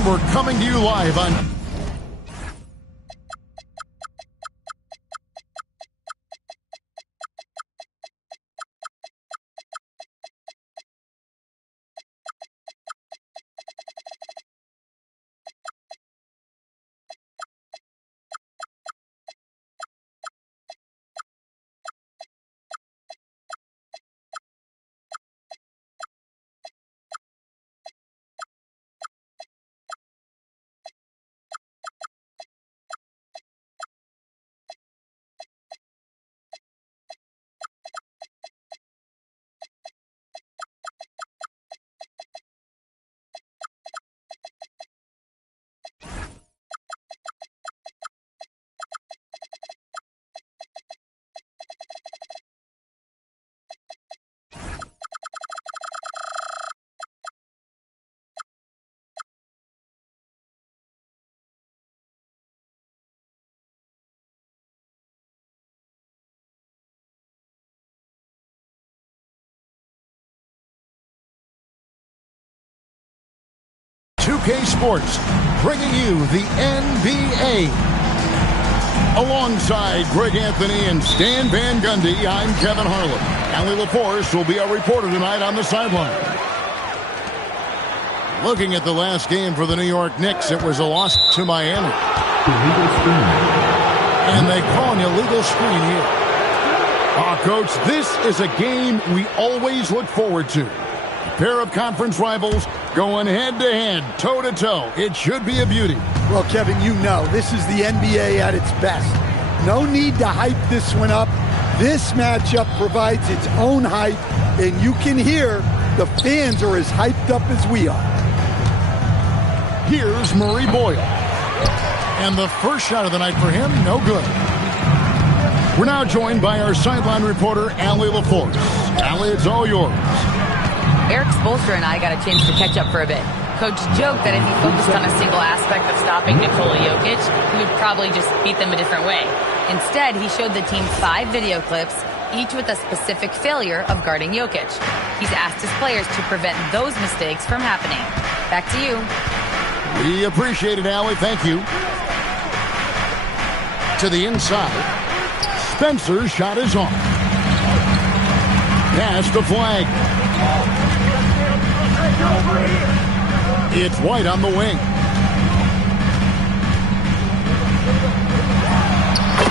everyone. We're coming to you live on... Sports, bringing you the NBA. Alongside Greg Anthony and Stan Van Gundy, I'm Kevin Harlan. Allie LaForce will be our reporter tonight on the sideline. Looking at the last game for the New York Knicks, it was a loss to Miami. And they call an illegal screen here. Coach, this is a game we always look forward to. A pair of conference rivals going head-to-head, toe-to-toe. It should be a beauty. Well, Kevin, you know, this is the NBA at its best. No need to hype this one up. This matchup provides its own hype, and you can hear the fans are as hyped up as we are. Here's Murray Boyle. And the first shot of the night for him, no good. We're now joined by our sideline reporter, Allie LaForce. Allie, it's all yours. Eric Spoelstra and I got a chance to catch up for a bit. Coach joked that if he focused on a single aspect of stopping Nikola Jokic, he would probably just beat them a different way. Instead, he showed the team 5 video clips, each with a specific failure of guarding Jokic. He's asked his players to prevent those mistakes from happening. Back to you. We appreciate it, Allie. Thank you. To the inside. Spencer's shot is on. Pass the flag. It's White on the wing.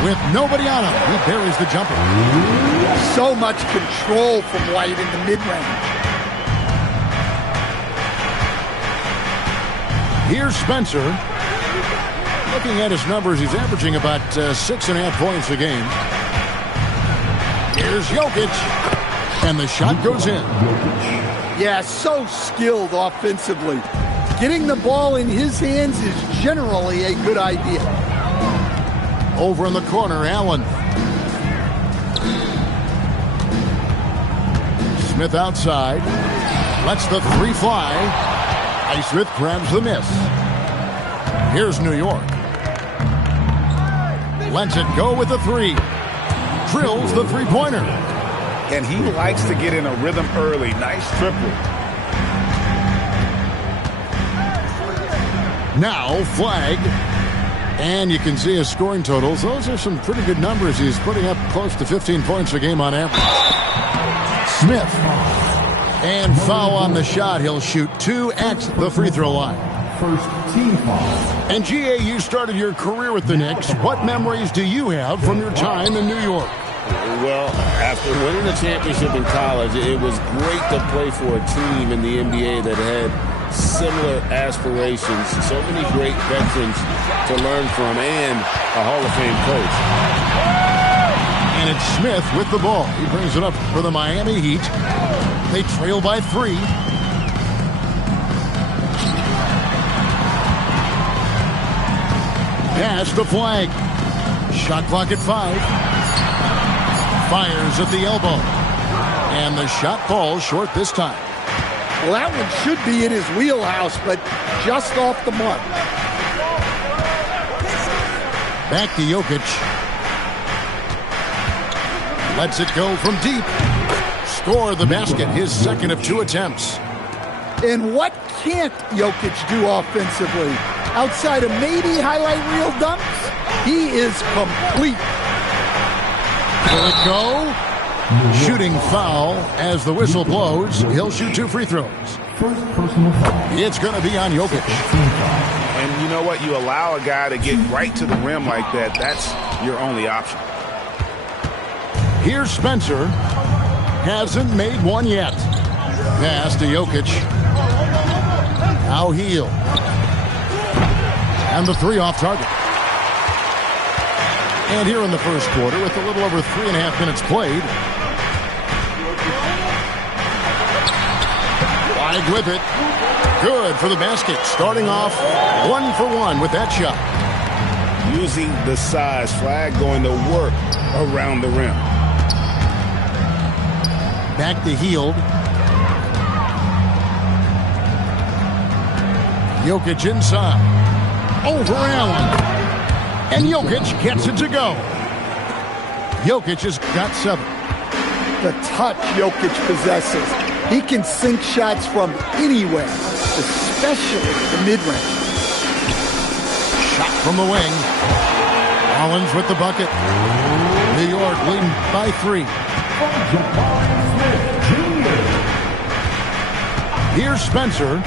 With nobody on him, he buries the jumper. So much control from White in the mid-range. Here's Spencer. Looking at his numbers, he's averaging about 6.5 points a game. Here's Jokic. And the shot goes in. Yeah, so skilled offensively. Getting the ball in his hands is generally a good idea. Over in the corner, Allen. Smith outside. Lets the 3 fly. Highsmith grabs the miss. Here's New York. Lets it go with the 3. Drills the 3-pointer. And he likes to get in a rhythm early. Nice triple. Now flag. And you can see his scoring totals. Those are some pretty good numbers. He's putting up close to 15 points a game on average. Smith. And foul on the shot. He'll shoot 2 at the free throw line. First team foul. And GA, you started your career with the Knicks. What memories do you have from your time in New York? Well, after winning the championship in college, it was great to play for a team in the NBA that had similar aspirations. So many great veterans to learn from and a Hall of Fame coach. And it's Smith with the ball. He brings it up for the Miami Heat. They trail by 3. Pass the flag. Shot clock at 5. Fires at the elbow. And the shot falls short this time. Well, that one should be in his wheelhouse, but just off the mark. Back to Jokic. Lets it go from deep. Score the basket, his second of 2 attempts. And what can't Jokic do offensively? Outside of maybe highlight reel dunks, he is complete. Will it go? Shooting foul as the whistle blows. He'll shoot 2 free throws. First personal foul. It's going to be on Jokic. And you know what? You allow a guy to get right to the rim like that. That's your only option. Here's Spencer. Hasn't made one yet. Pass to Jokic. Now Heel. And the 3 off target. And here in the first quarter, with a little over 3.5 minutes played. Wide with it. Good for the basket. Starting off 1 for 1 with that shot. Using the size flag, going to work around the rim. Back to Hield. Jokic inside. Over Allen. And Jokic gets it to go. Jokic has got 7. The touch Jokic possesses. He can sink shots from anywhere, especially the mid-range. Shot from the wing. Collins with the bucket. New York leading by 3. Here's Spencer.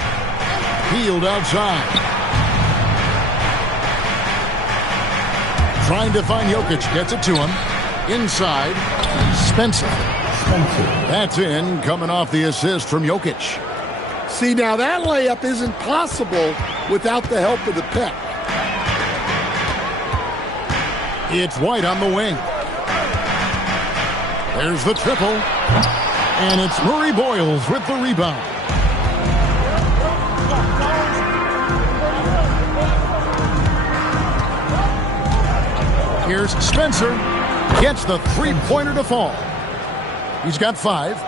Hield outside. Trying to find Jokic. Gets it to him. Inside. Spencer. That's in. Coming off the assist from Jokic. See, now that layup isn't possible without the help of the pick. It's White on the wing. There's the triple. And it's Murray Boyles with the rebound. Here's Spencer. Gets the 3-pointer to fall. He's got 5.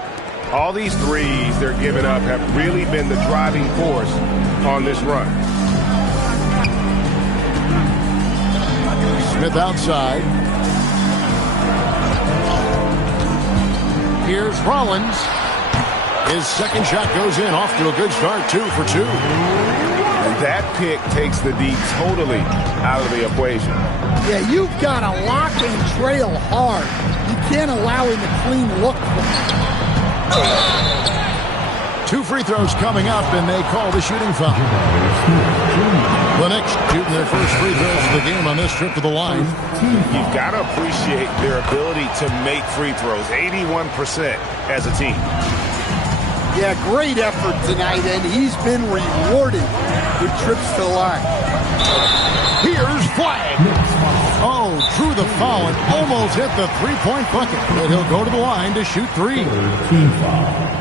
All these threes they're giving up have really been the driving force on this run. Smith outside. Here's Rollins. His second shot goes in. Off to a good start. 2 for 2. And that pick takes the D totally out of the equation. Yeah, you've got to lock and trail hard. You can't allow him to clean look. 2 free throws coming up, and they call the shooting foul. The Knicks shooting their first free throws of the game on this trip to the line. You've got to appreciate their ability to make free throws. 81% as a team. Yeah, great effort tonight, and he's been rewarded with trips to the line. Here's Flag. Oh, drew the foul and almost hit the 3-point bucket. But he'll go to the line to shoot 3.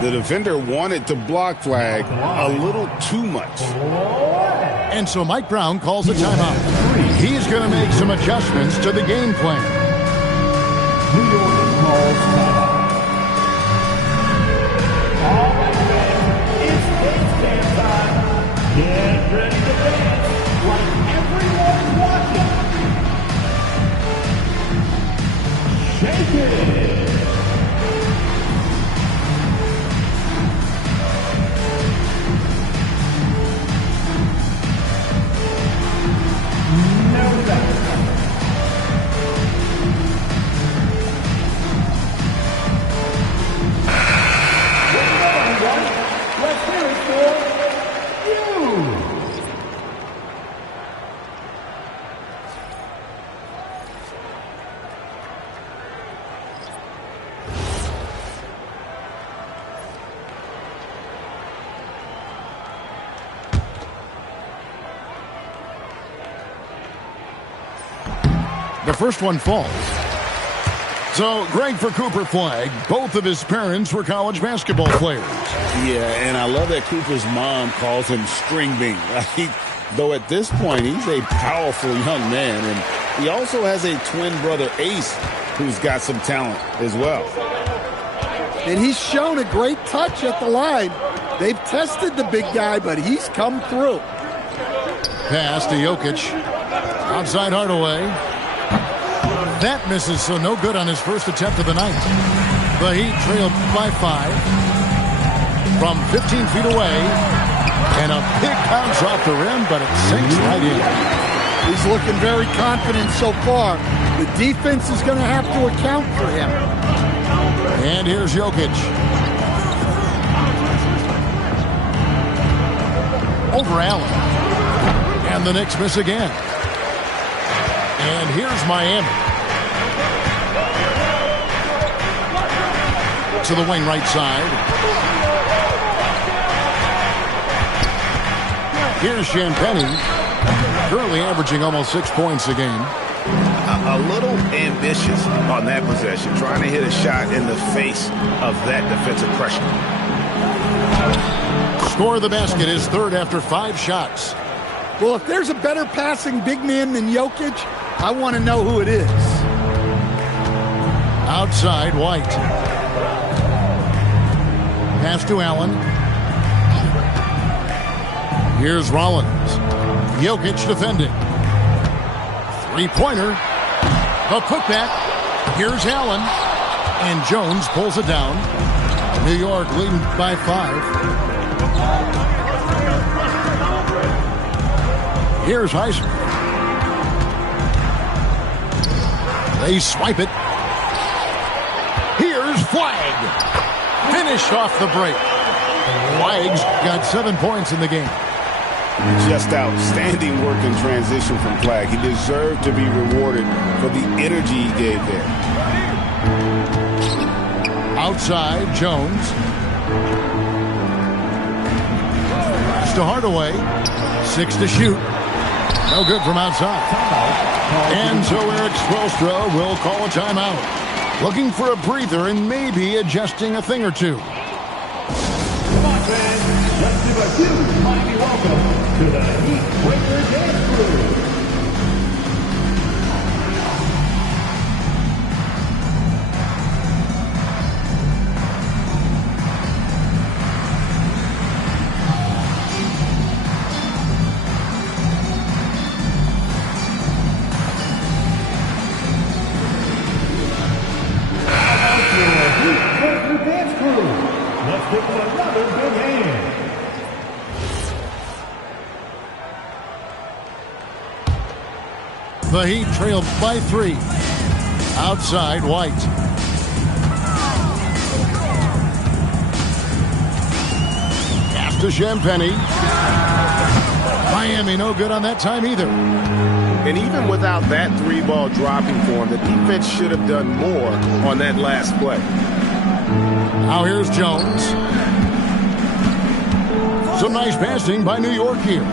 The defender wanted to block Flag a little too much. And so Mike Brown calls a timeout. He's going to make some adjustments to the game plan. New York calls timeout. All right, fans, it's dance dance time. Get ready to dance like everyone's watching. Shake it. No doubt. Let's hear it for you. The first one falls. So, Greg, for Cooper Flag, both of his parents were college basketball players. Yeah, and I love that Cooper's mom calls him String Bean. Though at this point, he's a powerful young man. And he also has a twin brother, Ace, who's got some talent as well. And he's shown a great touch at the line. They've tested the big guy, but he's come through. Pass to Jokic. Outside Hardaway. That misses, so no good on his first attempt of the night. The Heat trailed by 5. from 15 feet away. And a big bounce off the rim, but it sinks right in. He's looking very confident so far. The defense is going to have to account for him. And here's Jokic. Over Allen. And the Knicks miss again. And here's Miami. To the wing right side. Here's Champagnie, currently averaging almost 6 points a game. A little ambitious on that possession, trying to hit a shot in the face of that defensive pressure. Score of the basket is third after 5 shots. Well, if there's a better passing big man than Jokic, I want to know who it is. Outside, White. Pass to Allen. Here's Rollins. Jokic defending. Three-pointer. The putback. Here's Allen. And Jones pulls it down. New York leading by 5. Here's Heisman. They swipe it. Here's Flag. Finish off the break. Flag's got 7 points in the game. Just outstanding work in transition from Flag. He deserved to be rewarded for the energy he gave there. Outside, Jones. Pass to Hardaway. 6 to shoot. No good from outside. And so Eric Spoelstra will call a timeout. Looking for a breather and maybe adjusting a thing or two. Come on, fans. Let's give a huge mighty welcome to the Heat Breaker Dance Crew. Let's give them another big hand. The Heat trailed by 3. Outside, White. Pass to Champagnie. Miami no good on that time either. And even without that 3-ball dropping for him, the defense should have done more on that last play. Now here's Jones. Some nice passing by New York here.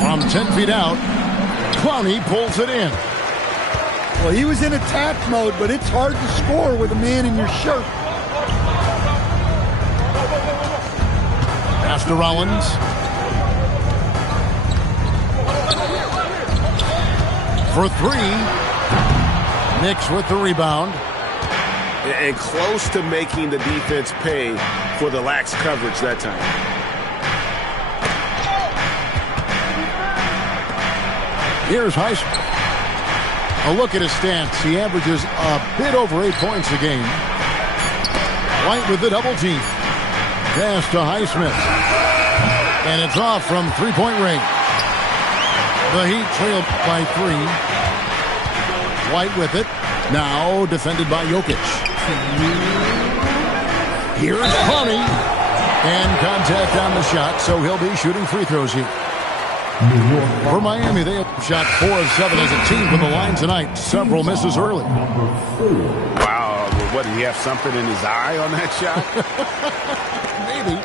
From 10 feet out, Clowney pulls it in. Well, he was in attack mode, but it's hard to score with a man in your shirt. Pass to Rollins. For 3. Knicks with the rebound. And close to making the defense pay for the lax coverage that time. Here's Heisman. A look at his stats. He averages a bit over 8 points a game. White with the double team. Pass to Highsmith. And it's off from three-point range. The Heat trailed by 3. White with it. Now defended by Jokic. Here's Clowney. And contact on the shot, so he'll be shooting free throws here. For Miami, they have shot 4 of 7 as a team from the line tonight. Several misses early. Wow. What, did he have something in his eye on that shot? Maybe.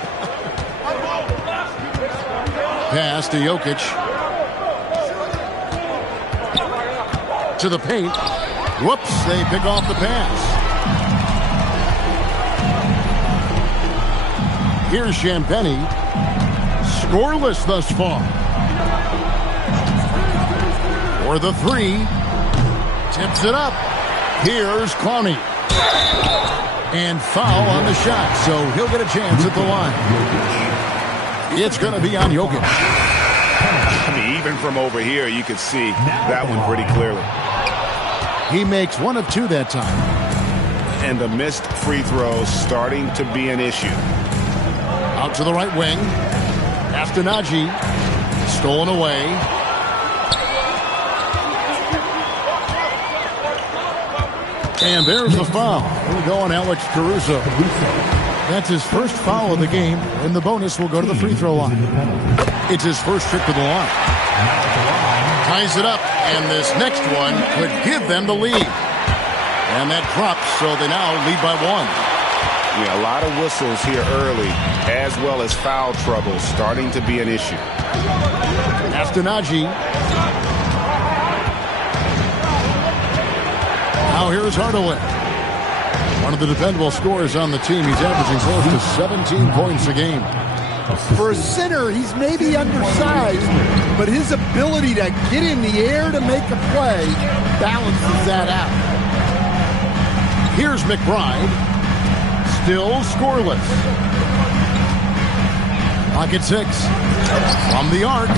Pass to Jokic. To the paint. Whoops, they pick off the pass. Here's Champagnie. Scoreless thus far. For the 3. Tips it up. Here's Clowney. And foul on the shot, so he'll get a chance at the line. It's going to be on Jokic. I mean, even from over here, you could see that one pretty clearly. He makes 1 of 2 that time. And the missed free throws starting to be an issue. Out to the right wing. Pass to Najee. Stolen away. And there's the foul. We'll go on Alex Caruso. That's his first foul of the game, and the bonus will go to the free throw line. It's his first trip to the line. Ties it up, and this next one could give them the lead. And that drops, so they now lead by 1. Yeah, a lot of whistles here early, as well as foul trouble starting to be an issue. Pass to Najee. Now here's Hardaway. One of the dependable scorers on the team. He's averaging close to 17 points a game. For a center, he's maybe undersized, but his ability to get in the air to make a play balances that out. Here's McBride. Still scoreless. Pocket 6. From the arc.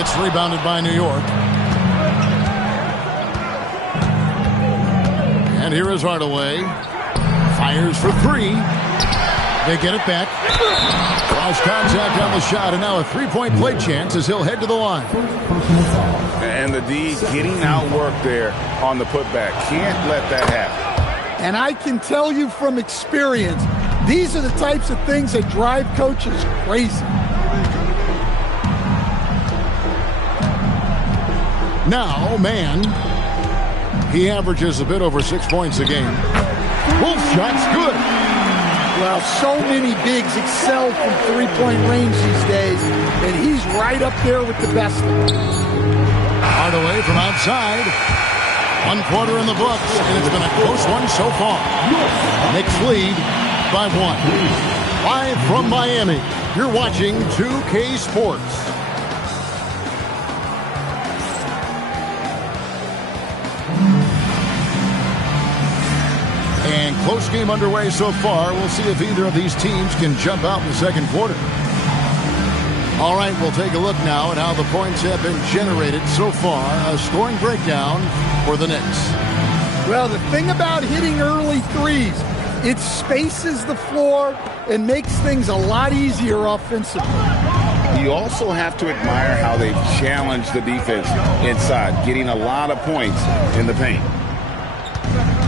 It's rebounded by New York. And here is Hardaway. Fires for 3. They get it back. Cross contact on the shot, and now a three-point play chance as he'll head to the line. And the D getting outworked there on the putback. Can't let that happen. And I can tell you from experience, these are the types of things that drive coaches crazy. Now, man. He averages a bit over 6 points a game. Both shots good. Well, so many bigs excel from three-point range these days, and he's right up there with the best. Hardaway from outside. 1 quarter in the books, and it's been a close one so far. Knicks lead by 1. Live from Miami, you're watching 2K Sports. And close game underway so far. We'll see if either of these teams can jump out in the second quarter. All right, we'll take a look now at how the points have been generated so far. A scoring breakdown for the Knicks. Well, the thing about hitting early threes, it spaces the floor and makes things a lot easier offensively. You also have to admire how they've challenged the defense inside, getting a lot of points in the paint.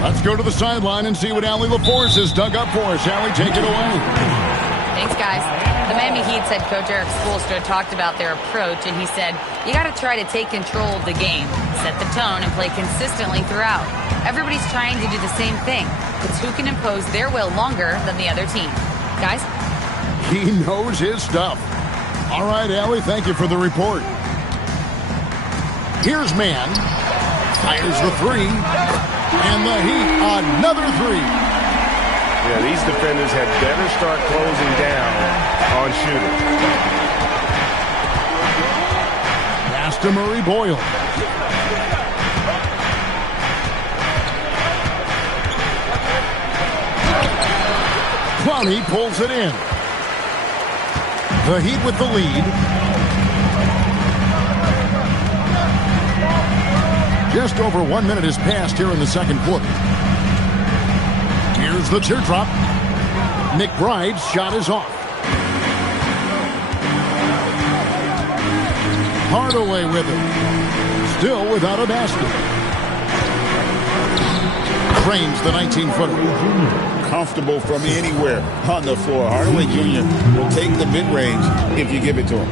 Let's go to the sideline and see what Allie LaForce has dug up for us. Allie, take it away. Thanks, guys. The Miami Heat's head coach Eric Spoelstra talked about their approach, and he said, you got to try to take control of the game, set the tone, and play consistently throughout. Everybody's trying to do the same thing. It's who can impose their will longer than the other team. Guys? He knows his stuff. All right, Allie, thank you for the report. Here's Man. Fires the 3. And the Heat, another 3. Yeah, these defenders had better start closing down on shooters. Pass to Murray Boyle. Clowney pulls it in. The Heat with the lead. Just over 1 minute has passed here in the second quarter. Here's the teardrop. McBride's shot is off. Hardaway with it. Still without a basket. Cranes the 19-footer. Comfortable from anywhere on the floor. Hardaway Jr. will take the mid-range if you give it to him.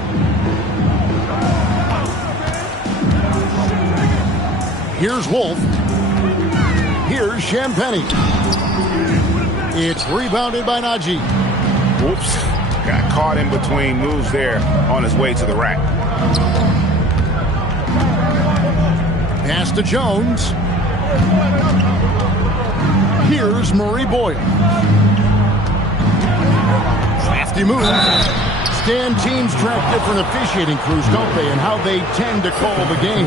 Here's Wolf. Here's Champagnie. It's rebounded by Najee. Whoops. Got caught in between moves there on his way to the rack. Pass to Jones. Here's Murray Boyle. Crafty move. Stan, teams track different officiating crews, don't they, and how they tend to call the game.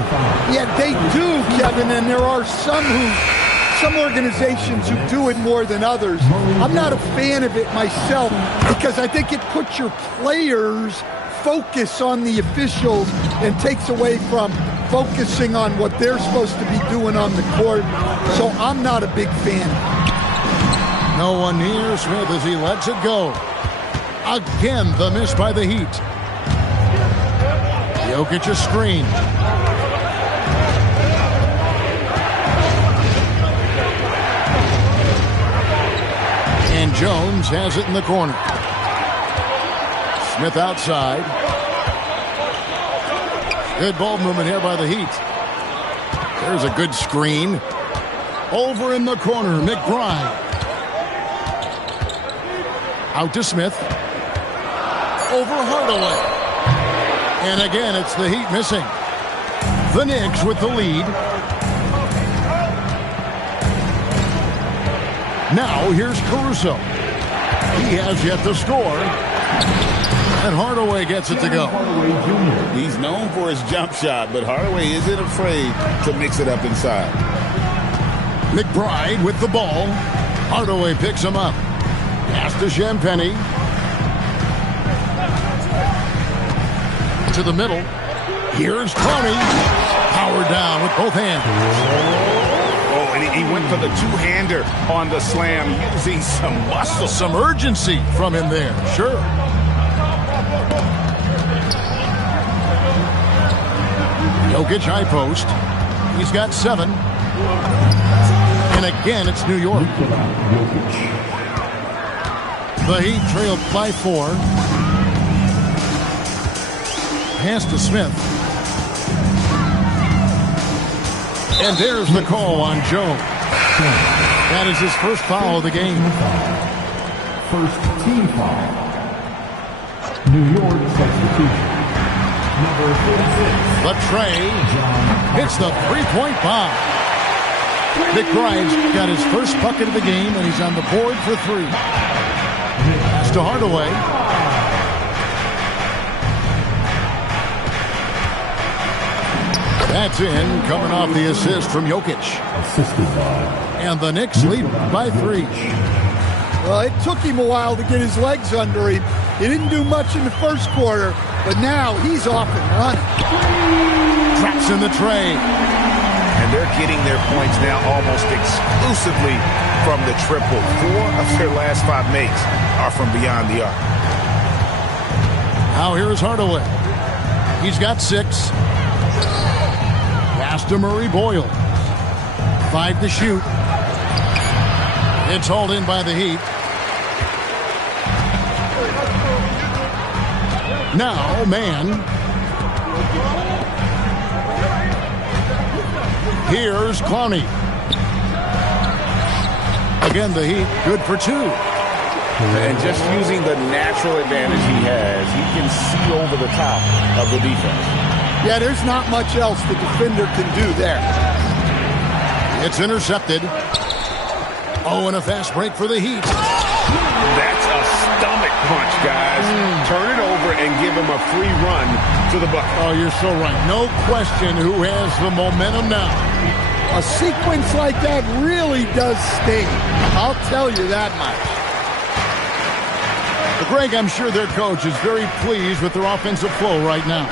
Yeah, they do, Kevin, and there are some organizations who do it more than others. I'm not a fan of it myself because I think it puts your players' focus on the officials and takes away from focusing on what they're supposed to be doing on the court. So I'm not a big fan. No one near Smith as he lets it go. Again, the miss by the Heat. Jokic a screen. And Jones has it in the corner. Smith outside. Good ball movement here by the Heat. There's a good screen. Over in the corner, McBride. Out to Smith. Over Hardaway. And again, it's the Heat missing. The Knicks with the lead. Now here's Caruso. He has yet to score. And Hardaway gets it to go. He's known for his jump shot, but Hardaway isn't afraid to mix it up inside. McBride with the ball. Hardaway picks him up. Pass to Champagny. To the middle. Here's Tony. Power down with both hands. Oh, and he went for the two-hander on the slam, using some muscle. Some urgency from him there. Sure. Jokic high post. He's got 7. And again, it's New York. The Heat trailed by 4. Pass to Smith. And there's the call on Jones. That is his first foul of the game. First team foul. New York substitution. Number 46. Latrey hits the three-point bomb. McBride's got his first bucket of the game, and he's on the board for 3. Pass to Hardaway. That's in, coming off the assist from Jokic. And the Knicks lead by 3. Well, it took him a while to get his legs under him. He didn't do much in the first quarter, but now he's off and running. Drops in the tray. And they're getting their points now almost exclusively from the triple. 4 of their last 5 makes are from beyond the arc. Now here's Hardaway. He's got 6. Pass to Murray Boyle. 5 to shoot. It's hauled in by the Heat. Now, man. Here's Clowney. Again, the Heat good for 2. And just using the natural advantage he has, he can see over the top of the defense. Yeah, there's not much else the defender can do there. It's intercepted. Oh, and a fast break for the Heat. That's a stomach punch, guys. Turn it over and give him a free run to the bucket. Oh, you're so right. No question who has the momentum now. A sequence like that really does sting. I'll tell you that much. But Greg, I'm sure their coach is very pleased with their offensive flow right now.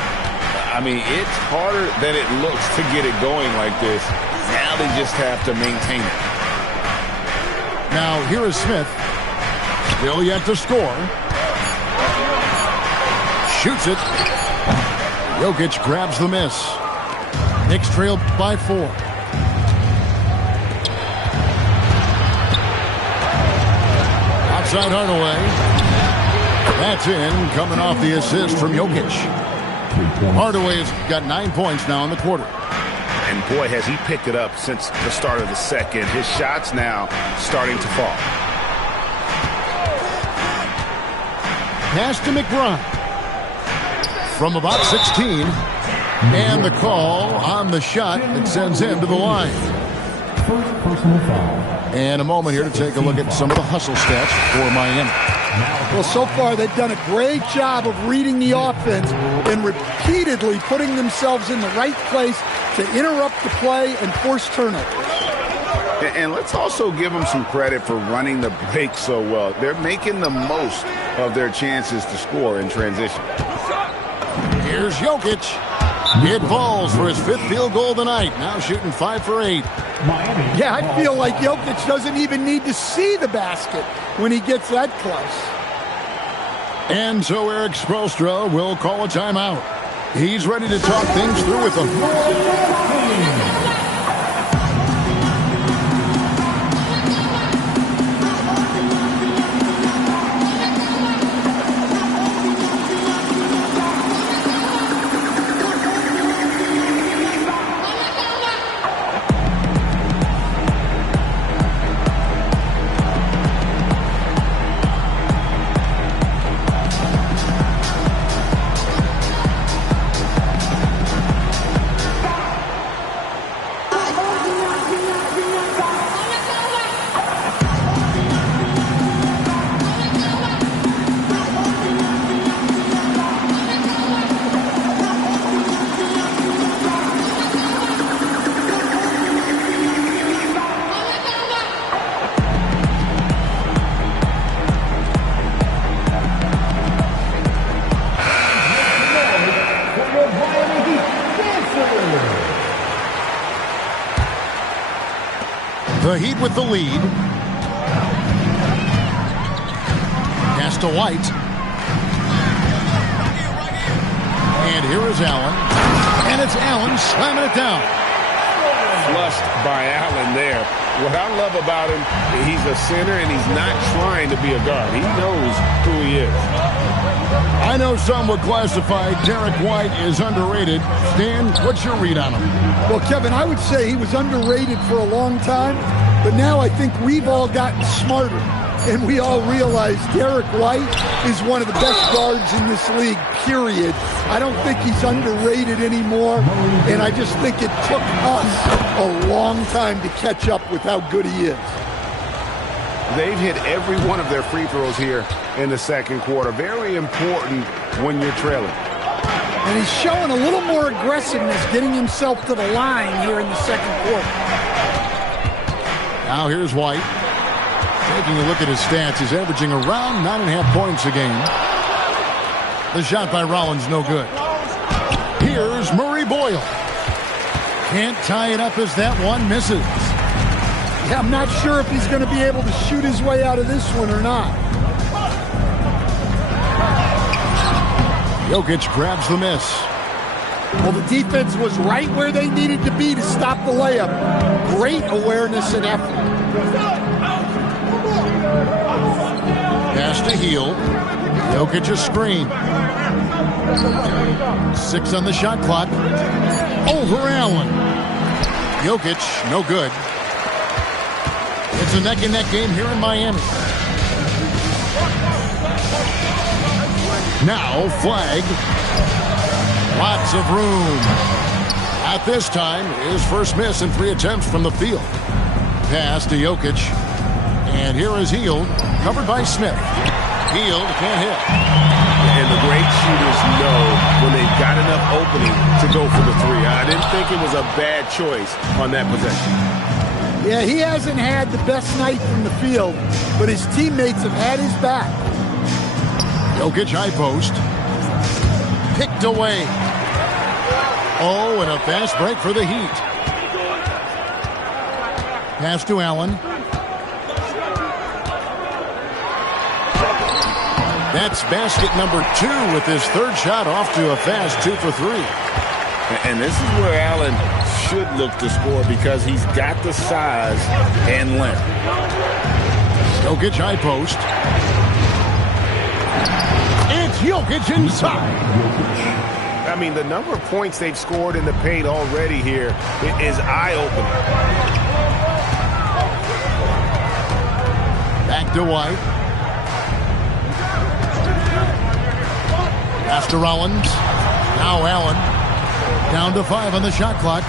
I mean, it's harder than it looks to get it going like this. Now they just have to maintain it. Now, here is Smith. Still yet to score. Shoots it. Jokic grabs the miss. Knicks trailed by 4. Outside Hardaway. That's in, coming off the assist from Jokic. Hardaway has got 9 points now in the quarter. And boy, has he picked it up since the start of the second. His shots now starting to fall. Pass to McBride. From about 16. And the call on the shot that sends him to the line. First personal foul. And a moment here to take a look at some of the hustle stats for Miami. Well, so far they've done a great job of reading the offense and repeatedly putting themselves in the right place to interrupt the play and force turnovers. And let's also give them some credit for running the break so well. They're making the most of their chances to score in transition. Here's Jokic. It falls for his 5th field goal tonight. Now shooting 5 for 8. Miami. Yeah, I feel like Jokic doesn't even need to see the basket when he gets that close. And so Eric Spoelstra will call a timeout. He's ready to talk things through with them. The Heat with the lead. Pass to White. And here is Allen. And it's Allen slamming it down. Flushed by Allen there. What I love about him, he's a center and he's not trying to be a guard. He knows who he is. I know some would classify Derek White as underrated. Stan, what's your read on him? Well, Kevin, I would say he was underrated for a long time, but now I think we've all gotten smarter, and we all realize Derek White is one of the best guards in this league, period. I don't think he's underrated anymore, and I just think it took us a long time to catch up with how good he is. They've hit every one of their free throws here in the second quarter. Very important when you're trailing. And he's showing a little more aggressiveness, getting himself to the line here in the second quarter. Now here's White. Taking a look at his stats, he's averaging around 9.5 points a game. The shot by Rollins, no good. Here's Murray Boyle. Can't tie it up as that one misses. Yeah, I'm not sure if he's going to be able to shoot his way out of this one or not. Jokic grabs the miss. Well, the defense was right where they needed to be to stop the layup. Great awareness and effort. Pass to Heel. Jokic a screen. 6 on the shot clock. Over Allen. Jokic, no good. It's a neck-and-neck game here in Miami. Now, flag. Lots of room. At this time, his first miss in 3 attempts from the field. Pass to Jokic. And here is Hield, covered by Smith. Hield can't hit. And the great shooters know when they've got enough opening to go for the three. I didn't think it was a bad choice on that possession. Yeah, he hasn't had the best night from the field, but his teammates have had his back. Jokic high post. Picked away. Oh, and a fast break for the Heat. Pass to Allen. That's basket number 2 with his third shot off to a fast 2 for 3. And this is where Allen should look to score because he's got the size and length. Jokic high post. It's Jokic inside. I mean, the number of points they've scored in the paint already here is eye-opening. Back to White. Pass to Rollins. Now Allen. Down to 5 on the shot clock.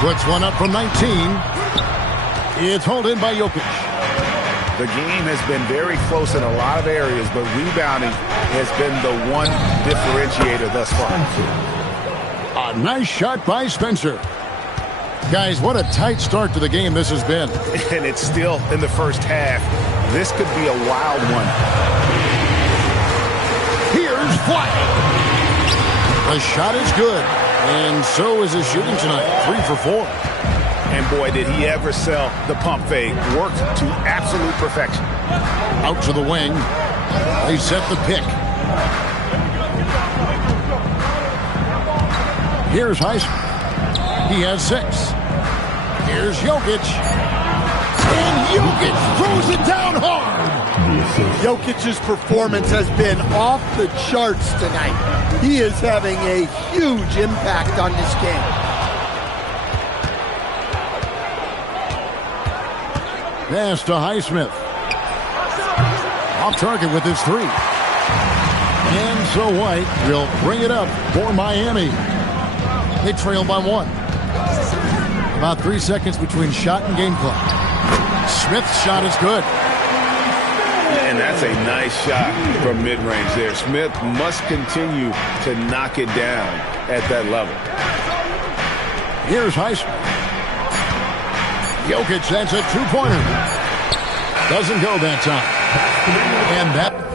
Puts one up from 19. It's hauled in by Jokic. The game has been very close in a lot of areas, but rebounding has been the one differentiator thus far. A nice shot by Spencer. Guys, what a tight start to the game this has been. And it's still in the first half. This could be a wild one. Here's White. The shot is good, and so is his shooting tonight, 3 for 4. And boy, did he ever sell the pump fake. Worked to absolute perfection. Out to the wing. They set the pick. Here's Heisman. He has 6. Here's Jokic. And Jokic throws it down hard. Jokic's performance has been off the charts tonight. He is having a huge impact on this game. Pass to Highsmith. Off target with his 3. And so White will bring it up for Miami. They trail by 1. About 3 seconds between shot and game clock. Smith's shot is good. And that's a nice shot from mid-range there. Smith must continue to knock it down at that level. Here's Highsmith. Jokic, that's a 2-pointer. Doesn't go that time. And that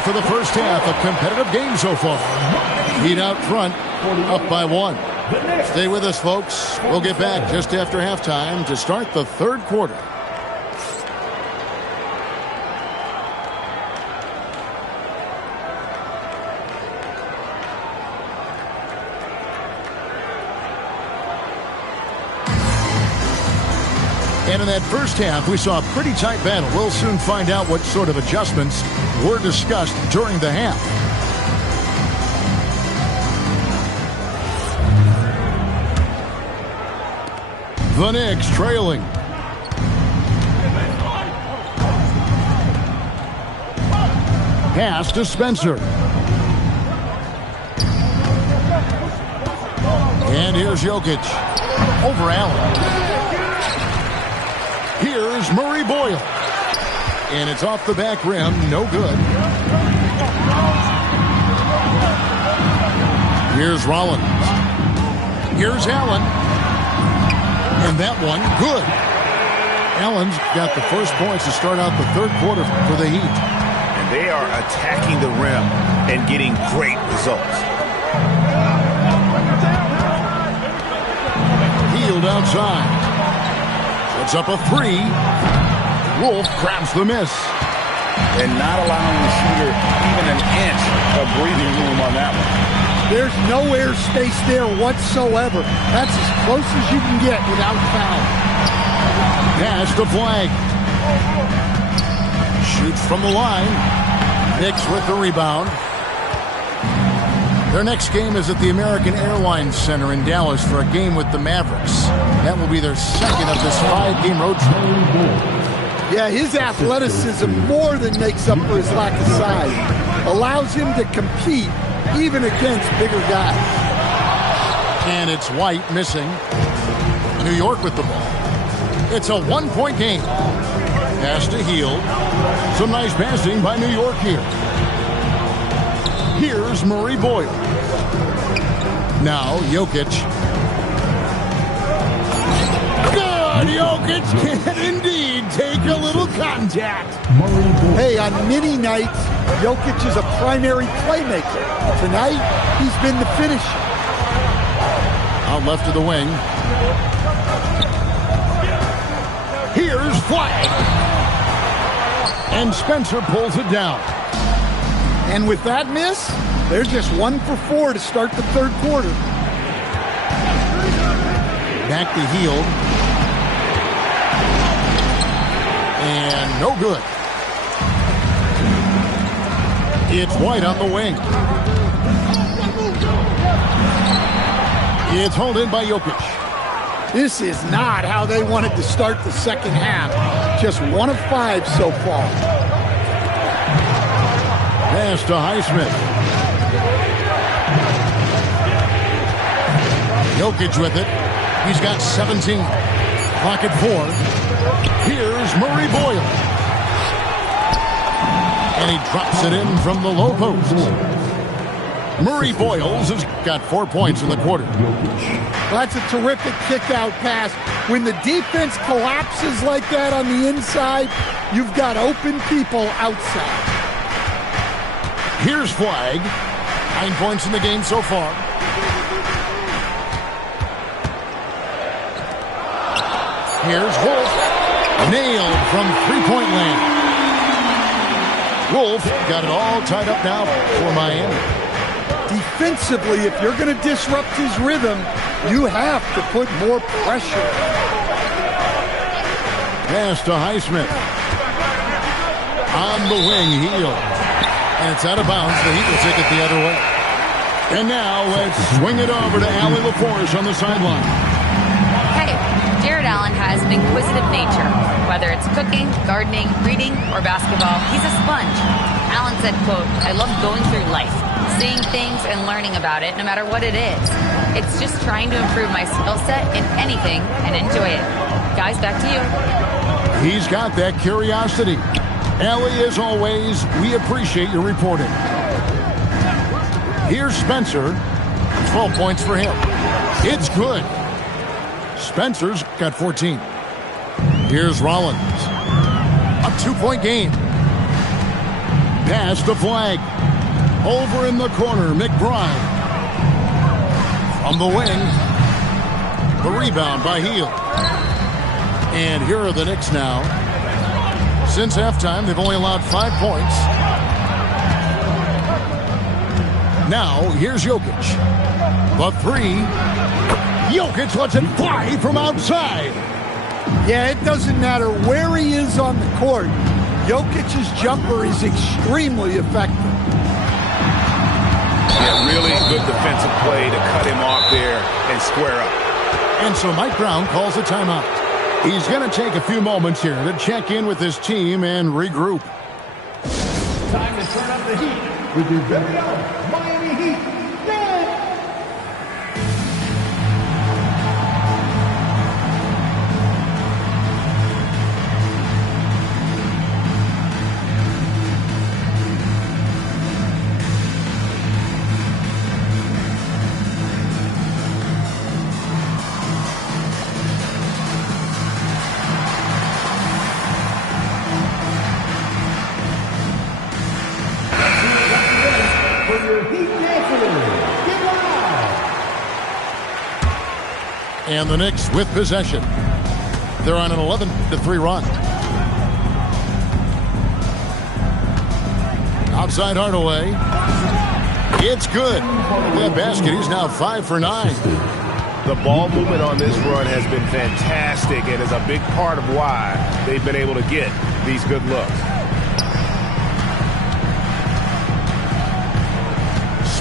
it for the first half. A competitive game so far. Heat out front, up by 1. Stay with us, folks. We'll get back just after halftime to start the third quarter. And in that first half, we saw a pretty tight battle. We'll soon find out what sort of adjustments were discussed during the half. The Knicks trailing. Pass to Spencer. And here's Jokic. Over Allen. Here's Murray Boyle. And it's off the back rim. No good. Here's Rollins. Here's Allen. And that one, good. Allen's got the first points to start out the third quarter for the Heat. And they are attacking the rim and getting great results. Hield outside. Puts up a 3. Wolf grabs the miss. And not allowing the shooter even an inch of breathing room on that one. There's no air space there whatsoever. That's as close as you can get without foul. Pass to Flag. Shoots from the line. Knicks with the rebound. Their next game is at the American Airlines Center in Dallas for a game with the Mavericks. That will be their second of this 5-game road trip. Yeah, his athleticism more than makes up for his lack of size. Allows him to compete even against bigger guys. And it's White missing. New York with the ball. It's a 1-point game. Pass to Hield. Some nice passing by New York here. Here's Murray Boyle. Now Jokic. Good! Jokic can indeed take a little contact. Hey, on many nights, Jokic is a primary playmaker. Tonight, he's been the finisher. Out left of the wing. Here's Flag. And Spencer pulls it down. And with that miss, they're just 1 for 4 to start the third quarter. Back to Hield. And no good. It's White on the wing. It's hauled in by Jokic. This is not how they wanted to start the second half. Just 1 of 5 so far. Pass to Highsmith. Jokic with it. He's got 17. Clock at 4. Here's Murray Boyle. And he drops it in from the low post. Murray Boyles has got 4 points in the quarter. That's a terrific kick-out pass. When the defense collapses like that on the inside, you've got open people outside. Here's Flag. 9 points in the game so far. Here's Wolf. Nailed from three-point land. Wolf got it all tied up now for Miami. Defensively, if you're going to disrupt his rhythm, you have to put more pressure. Pass to Highsmith. On the wing, Hield. And it's out of bounds. The Heat will take it the other way. And now let's swing it over to Allie LaForce on the sideline. Hey, Jared Allen has an inquisitive nature. Whether it's cooking, gardening, reading, or basketball, he's a sponge. Allen said, quote, "I love going through life, seeing things and learning about it no matter what it is. It's just trying to improve my skill set in anything and enjoy it." Guys, back to you. He's got that curiosity. Allie, as always, we appreciate your reporting. Here's Spencer. 12 points for him. It's good. Spencer's got 14. Here's Rollins. A 2-point game. past the flag. Over in the corner, McBride. From the wing. The rebound by Heel. And here are the Knicks now. Since halftime, they've only allowed 5 points. Now, here's Jokic. The three. Jokic lets it fly from outside. Yeah, it doesn't matter where he is on the court. Jokic's jumper is extremely effective. Yeah, really good defensive play to cut him off there and square up. And so Mike Brown calls a timeout. He's going to take a few moments here to check in with his team and regroup. Time to turn up the heat with your very own Miami Heat. And the Knicks with possession. They're on an 11-3 run. Outside Hardaway. It's good. That basket, he's now 5 for 9. The ball movement on this run has been fantastic and is a big part of why they've been able to get these good looks.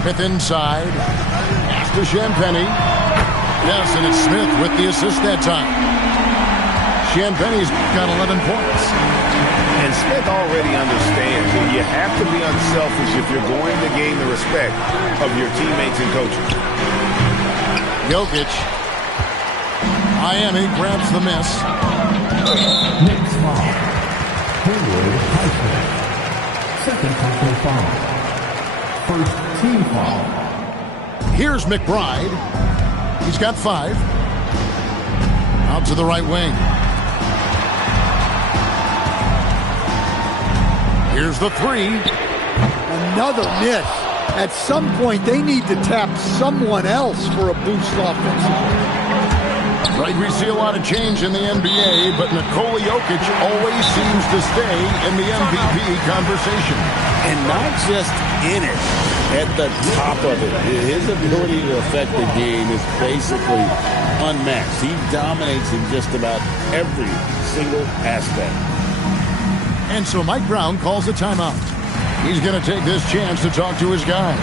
Smith inside. Pass to Champagnie. Yes, and it's Smith with the assist that time. Champagnie's got 11 points. And Smith already understands that you have to be unselfish if you're going to gain the respect of your teammates and coaches. Jokic. Miami grabs the miss. Next foul. Hayward Highsmith. Second personal foul. First team foul. Here's McBride. He's got 5. Out to the right wing. Here's the 3. Another miss. At some point, they need to tap someone else for a boost offensively. Right, we see a lot of change in the NBA, but Nikola Jokic always seems to stay in the MVP conversation. And not just in it, at the top of it. His ability to affect the game is basically unmatched. He dominates in just about every single aspect. And so Mike Brown calls a timeout. He's going to take this chance to talk to his guy.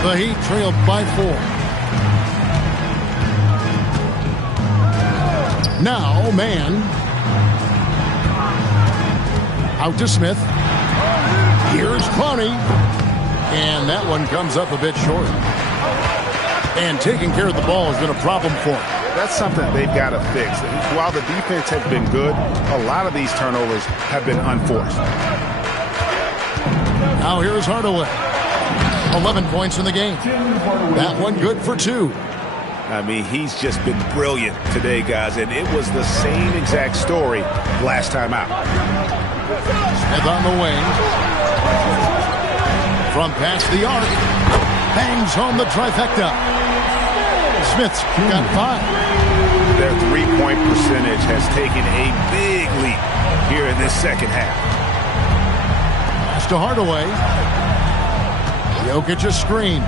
The Heat trailed by 4. Now, man. Out to Smith. Here's Clowney. And that one comes up a bit short. And taking care of the ball has been a problem for him. That's something they've got to fix. While the defense has been good, a lot of these turnovers have been unforced. Now here's Hardaway. 11 points in the game. That one good for 2. I mean, he's just been brilliant today, guys, and it was the same exact story last time out. Smith on the wing. From past the arc. Bangs home the trifecta. Smith's got 5. Their three-point percentage has taken a big leap here in this second half. Pass to Hardaway. Jokic a screen.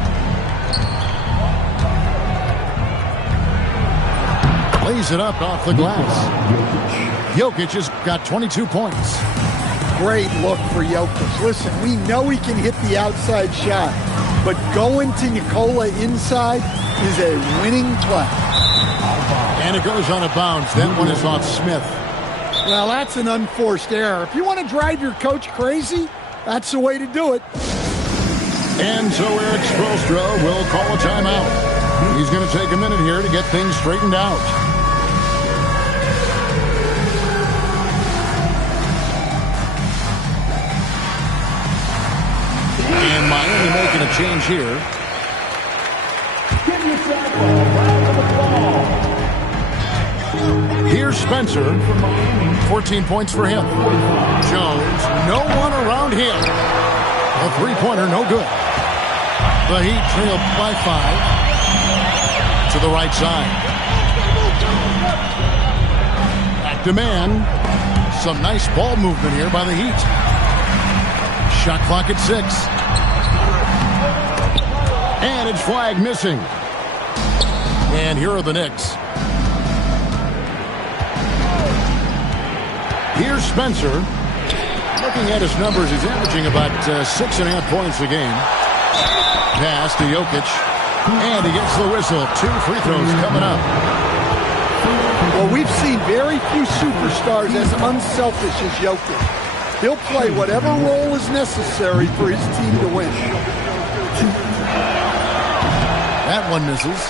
Lays it up off the glass. Jokic has got 22 points. Great look for Jokic. Listen, we know he can hit the outside shot, but going to Nikola inside is a winning play. And it goes on a bounce. That one is off Smith. Well, that's an unforced error. If you want to drive your coach crazy, that's the way to do it. And so Eric Spoelstra will call a timeout. He's going to take a minute here to get things straightened out. And Miami making a change here. Give yourself a round of applause. Here's Spencer. 14 points for him. Jones, no one around him. A three-pointer, no good. The Heat trail by 5. To the right side. Back to man. Some nice ball movement here by the Heat. Shot clock at 6. And it's flag missing. And here are the Knicks. Here's Spencer. Looking at his numbers, he's averaging about 6.5 points a game. Pass to Jokic. And he gets the whistle. 2 free throws coming up. Well, we've seen very few superstars as unselfish as Jokic. He'll play whatever role is necessary for his team to win. That one misses.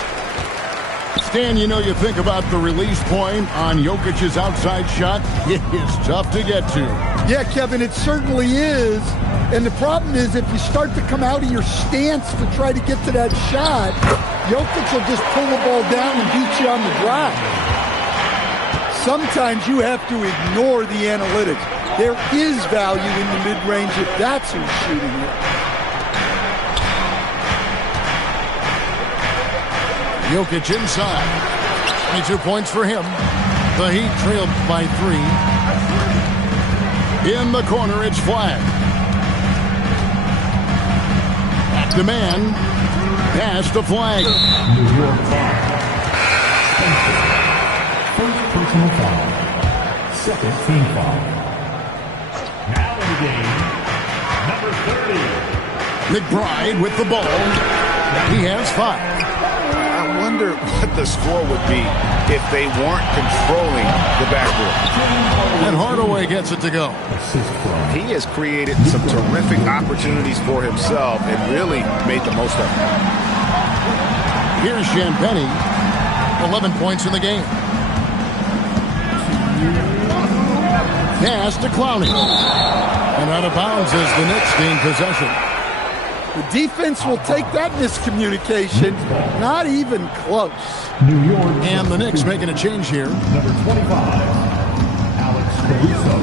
Stan, you know, you think about the release point on Jokic's outside shot. It is tough to get to. Yeah, Kevin, it certainly is. And the problem is if you start to come out of your stance to try to get to that shot, Jokic will just pull the ball down and beat you on the drive. Sometimes you have to ignore the analytics. There is value in the mid-range if that's who's shooting it. Jokic inside. 22 points for him. The Heat trailed by 3. In the corner, it's flag. Back to man. Pass to flag. New York foul. First personal foul. Second team foul. Now in the game, number 30. McBride with the ball. He has 5. I wonder what the score would be if they weren't controlling the backcourt. And Hardaway gets it to go. He has created some terrific opportunities for himself and really made the most of it. Here's Champagnie. 11 points in the game. Pass to Clowney. And out of bounds as the Knicks gain possession. The defense will take that miscommunication. Not even close. New York. And the Knicks making a change here. Number 25, Alex Caruso.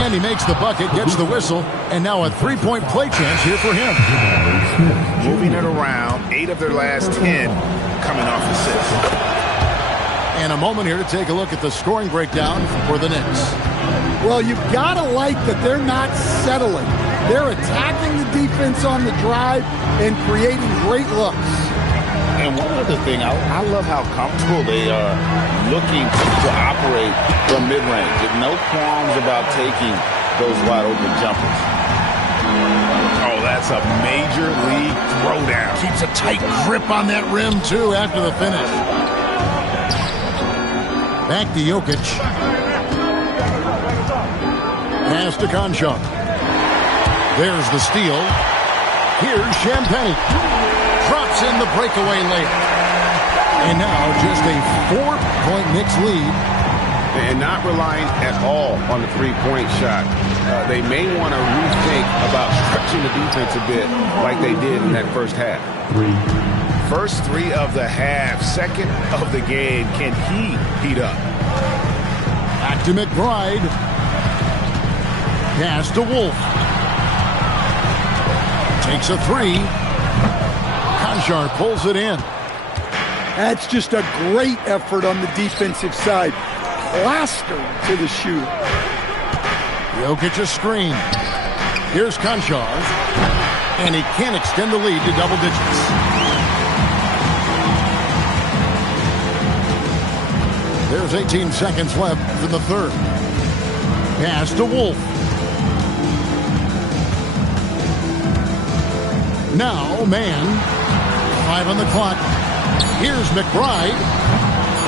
And he makes the bucket, gets the whistle, and now a three-point play chance here for him. Moving it around, 8 of their last 10 coming off assists. And a moment here to take a look at the scoring breakdown for the Knicks. Well, you've got to like that they're not settling. They're attacking the defense on the drive and creating great looks. And one other thing, I love how comfortable they are looking to operate from mid-range. No qualms about taking those wide-open jumpers. Oh, that's a major league throwdown. Keeps a tight grip on that rim, too, after the finish. Back to Jokic. Pass to Conchar. There's the steal. Here's Champagnie. Drops in the breakaway layup. And now just a 4-point Knicks lead. And not relying at all on the three-point shot. They may want to rethink about stretching the defense a bit like they did in that first half. First 3 of the half, second of the game. Can he heat up? Back to McBride. Pass to Wolf. Takes a 3. Conchar pulls it in. That's just a great effort on the defensive side. Plastered to the shooter. Jokic a screen. Here's Conchar. And he can't extend the lead to double digits. There's 18 seconds left in the third. Pass to Wolf. Now, man. 5 on the clock. Here's McBride.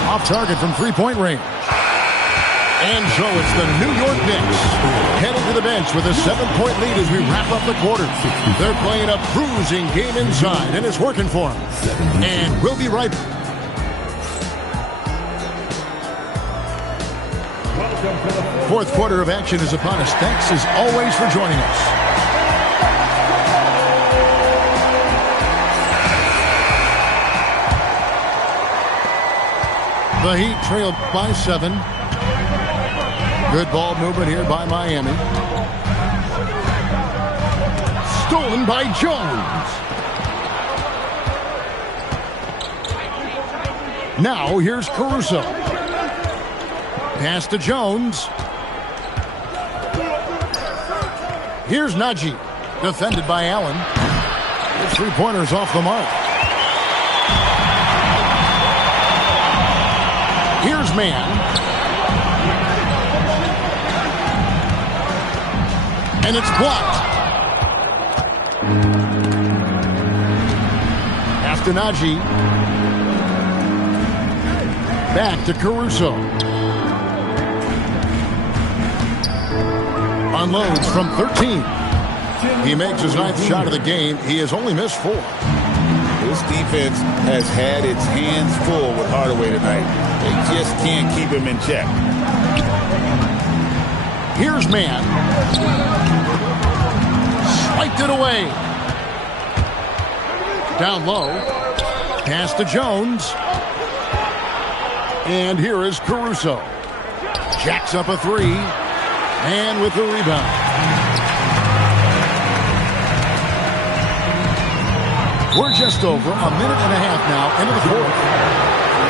Off target from three-point range. And so it's the New York Knicks heading to the bench with a 7-point lead as we wrap up the quarter. They're playing a bruising game inside, and it's working for them. And we'll be right back. Fourth quarter of action is upon us. Thanks as always for joining us. The Heat trailed by 7. Good ball movement here by Miami. Stolen by Jones. Now here's Caruso. Pass to Jones. Here's Najee. Defended by Allen. The three-pointer's off the mark. Here's Mann. And it's blocked. Pass to Najee. Back to Caruso. Unloads from 13. He makes his 9th shot of the game. He has only missed 4. This defense has had its hands full with Hardaway tonight. They just can't keep him in check. Here's Mann. Swiped it away. Down low. Pass to Jones. And here is Caruso. Jacks up a 3. And with the rebound. We're just over a minute and a half now into the fourth.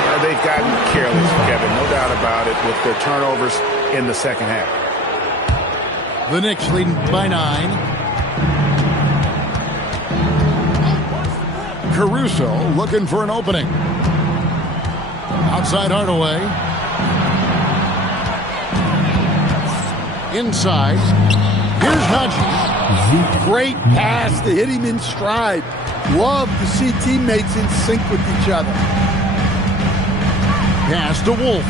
Yeah, they've gotten careless, Kevin. No doubt about it with their turnovers in the second half. The Knicks leading by 9. Caruso looking for an opening. Outside Hardaway. Inside. Here's Najee. Great pass to hit him in stride. Love to see teammates in sync with each other. Pass to Wolf.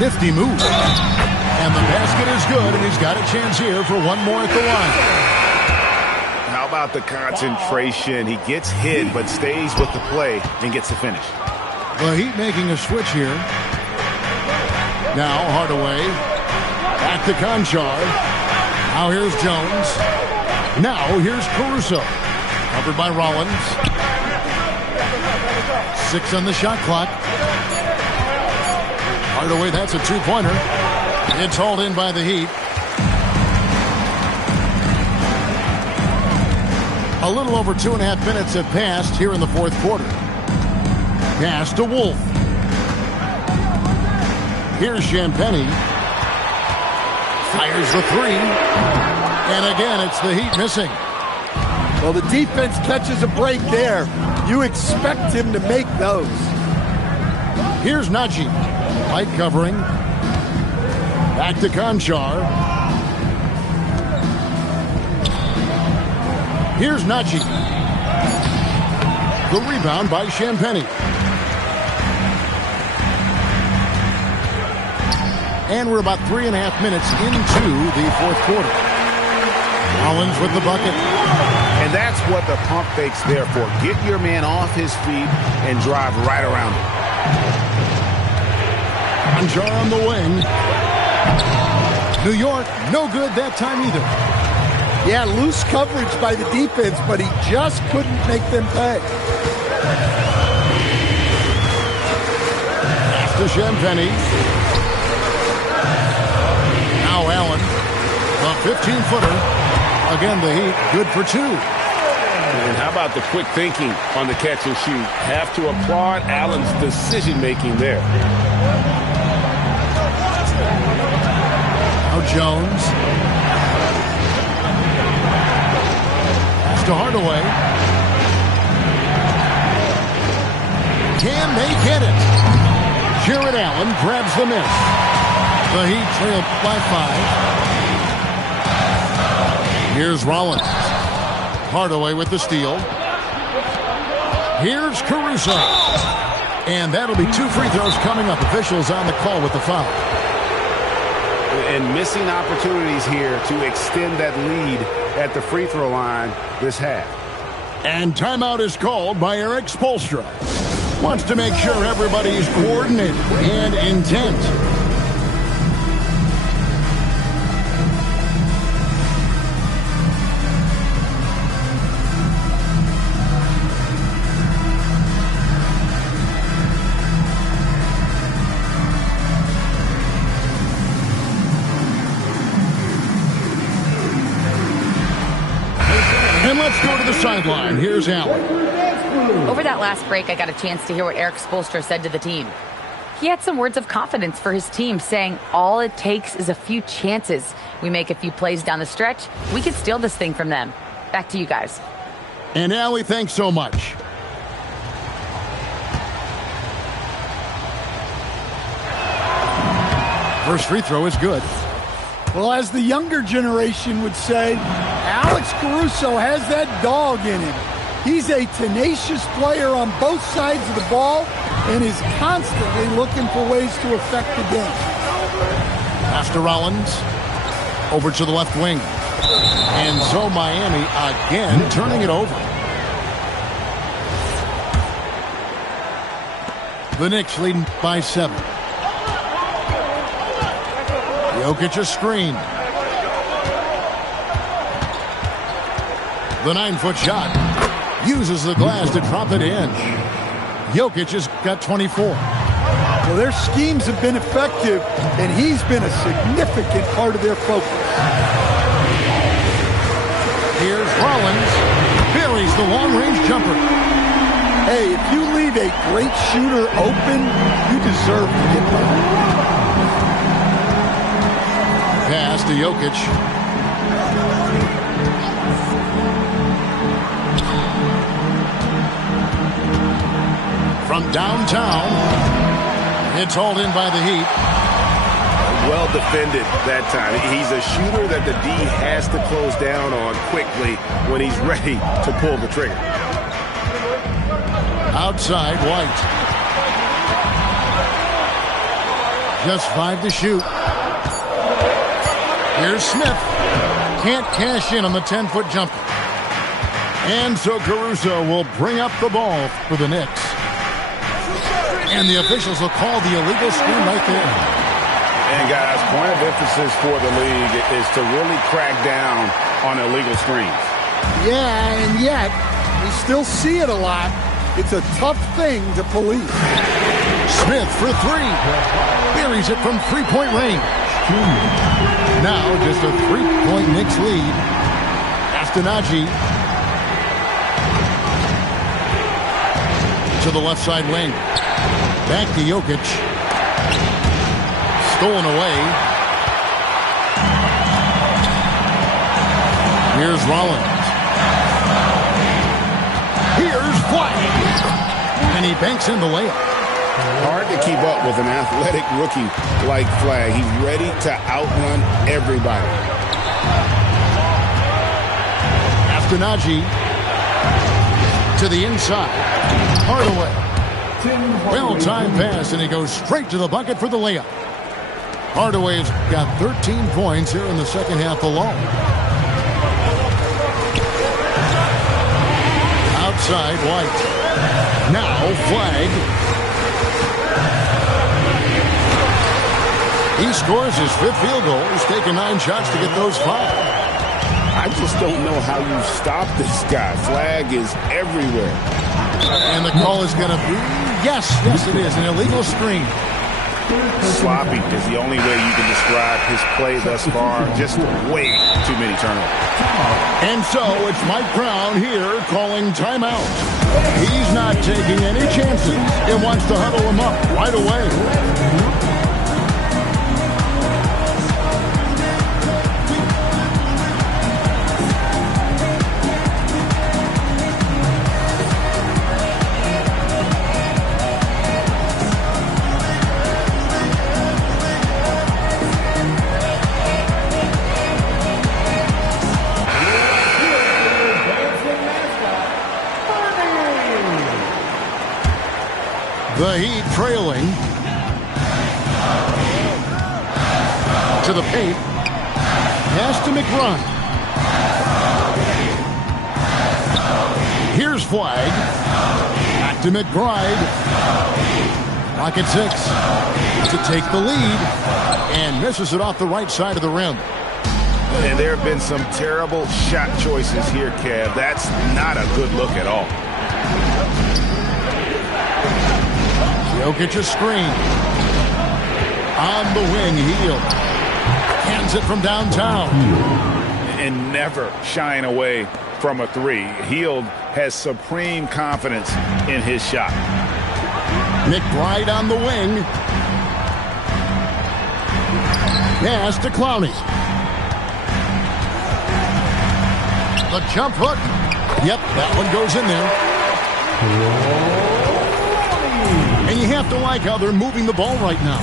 Nifty move. And the basket is good, and he's got a chance here for one more at the line. How about the concentration? He gets hit, but stays with the play and gets the finish. The Heat making a switch here. Now Hardaway. Back to Conchar. Now here's Jones. Now here's Caruso. Covered by Rollins. 6 on the shot clock. Hardaway, that's a 2-pointer. It's hauled in by the Heat. A little over 2.5 minutes have passed here in the fourth quarter. Pass to Wolf. Here's Champagnie. Fires the 3. And again, it's the Heat missing. Well, the defense catches a break there. You expect him to make those. Here's Najee. Light covering. Back to Conchar. Here's Najee. The rebound by Champagnie. And we're about 3.5 minutes into the fourth quarter. Rollins with the bucket. And that's what the pump fake's there for. Get your man off his feet and drive right around him. Conchar on the wing. New York, no good that time either. Yeah, loose coverage by the defense, but he just couldn't make them pay. Pass to Champagnie. Now Allen. The 15-footer. Again, the Heat good for 2. And how about the quick thinking on the catch and shoot? Have to applaud Allen's decision-making there. Now Jones. Pass to Hardaway. Can they get it? Jared Allen grabs the miss. The Heat trail by 5. Here's Rollins. Hardaway with the steal. Here's Caruso. And that'll be 2 free throws coming up. Officials on the call with the foul. And missing opportunities here to extend that lead at the free throw line this half. And timeout is called by Eric Spoelstra. Wants to make sure everybody's coordinated and intent. sideline. Here's Allen. Over that last break, I got a chance to hear what Eric Spoelstra said to the team. He had some words of confidence for his team, saying all it takes is a few chances. We make a few plays down the stretch, we could steal this thing from them. Back to you guys. And Allie, thanks so much. First free throw is good. Well, as the younger generation would say, Alex Caruso has that dog in him. He's a tenacious player on both sides of the ball and is constantly looking for ways to affect the game. Pass to Rollins. Over to the left wing. And so Miami again turning it over. The Knicks leading by 7. Jokic a screen. The 9-foot shot. Uses the glass to drop it in. Jokic has got 24. Well, their schemes have been effective, and he's been a significant part of their focus. Here's Rollins. Buries the long-range jumper. Hey, if you leave a great shooter open, you deserve to get by. Pass to Jokic. From downtown, it's hauled in by the Heat. Well defended that time. He's a shooter that the D has to close down on quickly when he's ready to pull the trigger. Outside, White. Just 5 to shoot. Here's Smith. Can't cash in on the 10-foot jumper. And so Caruso will bring up the ball for the Knicks. And the officials will call the illegal screen right there. And guys, point of emphasis for the league is to really crack down on illegal screens. Yeah, and yet, we still see it a lot. It's a tough thing to police. Smith for 3. Buries it from 3-point range. Now just a 3-point Knicks lead. Astonagi to the left side wing. Back to Jokic. Stolen away. Here's Rollins. Here's White. And he banks in the layup. Hard to keep up with an athletic rookie like Flag. He's ready to outrun everybody. Astonagi to the inside. Hardaway. Well-timed pass, and he goes straight to the bucket for the layup. Hardaway's got 13 points here in the second half alone. Outside, White. Now, Flag. He scores his 5th field goal. He's taken 9 shots to get those 5. I just don't know how you stop this guy. Flag is everywhere. And the call is going to be, yes, it is, an illegal screen. Sloppy is the only way you can describe his play thus far. Just way too many turnovers. And so it's Mike Brown here calling timeout. He's not taking any chances. He wants to huddle him up right away. The Heat trailing to the paint. Pass to McBride. Here's Flag. Back to McBride. Pocket 6 to take the lead and misses it off the right side of the rim. And there have been some terrible shot choices here, Kev. That's not a good look at all. Jokic a screen. On the wing, Heel. Hands it from downtown. And never shying away from a three. Hield has supreme confidence in his shot. McBride on the wing. Pass to Clowney. The jump hook. Yep, that one goes in there. And you have to like how they're moving the ball right now.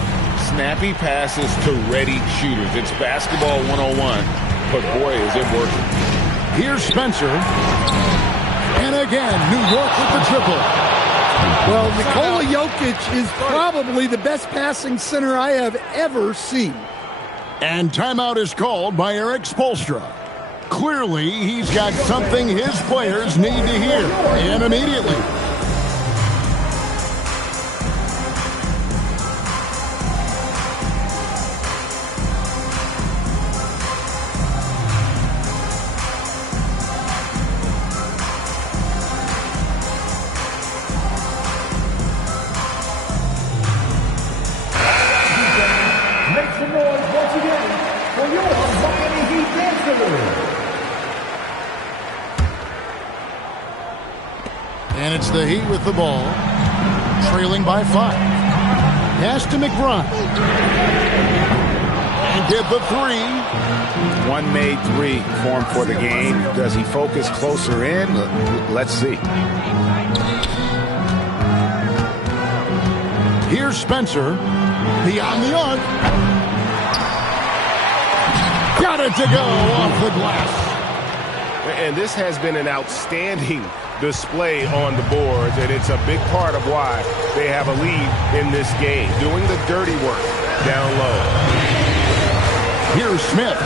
Snappy passes to ready shooters. It's basketball 101, but boy, is it working. Here's Spencer. And again, New York with the triple. Well, Nikola Jokic is probably the best passing center I have ever seen. And timeout is called by Eric Spoelstra. Clearly, he's got something his players need to hear, and immediately. Make some noise once again for your Miami Heat dancers. And it's the Heat with the ball, trailing by 5. Pass to McBride. And get the three. One made three for him for the game. Does he focus closer in? Let's see. Here's Spencer. Beyond the arc. Got it to go off the glass. And this has been an outstanding display on the boards, and it's a big part of why they have a lead in this game, doing the dirty work down low. Here's Smith.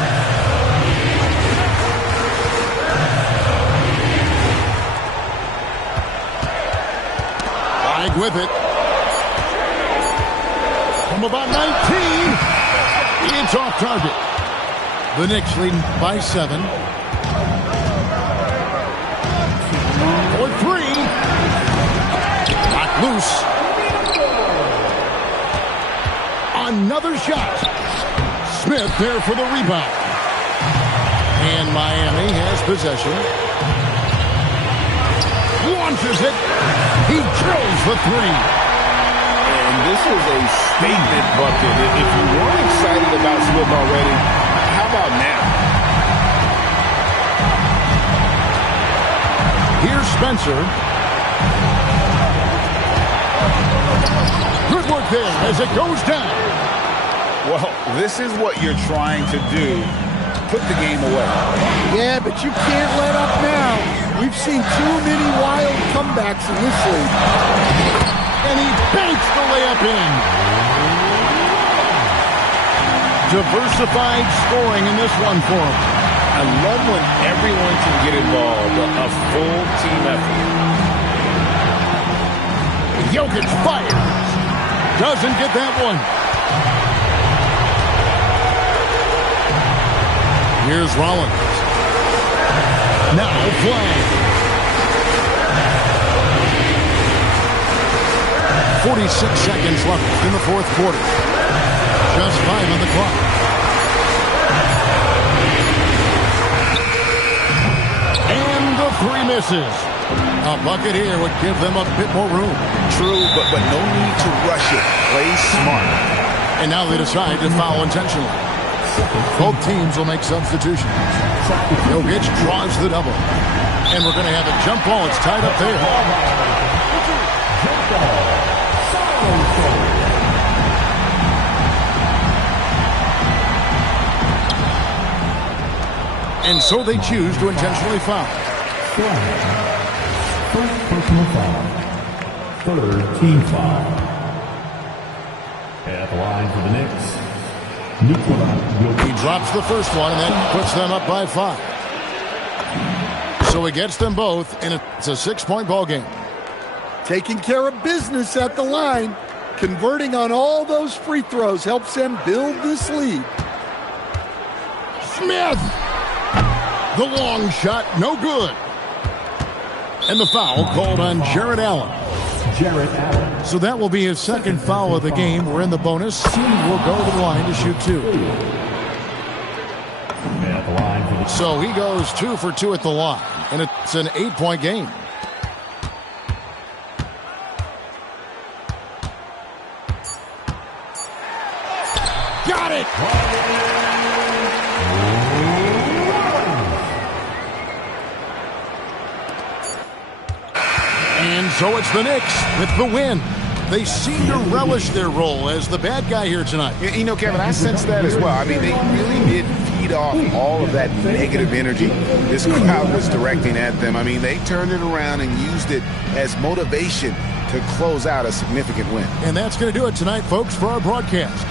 Ike with it. From about 19. It's off target. The Knicks leading by 7. For 3. Knocked loose. Another shot. Smith there for the rebound. And Miami has possession. Launches it. He drills the 3. And this is a statement bucket. If you weren't excited about Smith already, how about now? Here's Spencer. Good work there as it goes down. Well, this is what you're trying to do. Put the game away. Yeah, but you can't let up now. We've seen too many wild comebacks in this league. And he banks the layup in. Diversified scoring in this one for him. I love when everyone can get involved, a full team effort. Jokic fires. Doesn't get that one. Here's Rollins. Now flag. 46 seconds left in the fourth quarter. Just 5 on the clock. And the 3 misses. A bucket here would give them a bit more room. True, but no need to rush it. Play smart. And now they decide to foul intentionally. Both teams will make substitutions. Jokic draws the double. And we're going to have a jump ball. It's tied up there. And so they choose to intentionally foul. First personal foul. Third team foul. At the line for the Knicks, He drops the first one, and that puts them up by 5. So he gets them both, and it's a 6-point ball game. Taking care of business at the line. Converting on all those free throws helps them build this lead. Smith! The long shot, no good. And the foul called on Jarrett Allen. So that will be his second foul of the game. We're in the bonus. He will go to the line to shoot 2. So he goes 2 for 2 at the line. and it's an 8-point game. Got it! And so it's the Knicks with the win. They seem to relish their role as the bad guy here tonight. You know, Kevin, I sense that as well. I mean, they really did feed off all of that negative energy this crowd was directing at them. I mean, they turned it around and used it as motivation to close out a significant win. And that's going to do it tonight, folks, for our broadcast.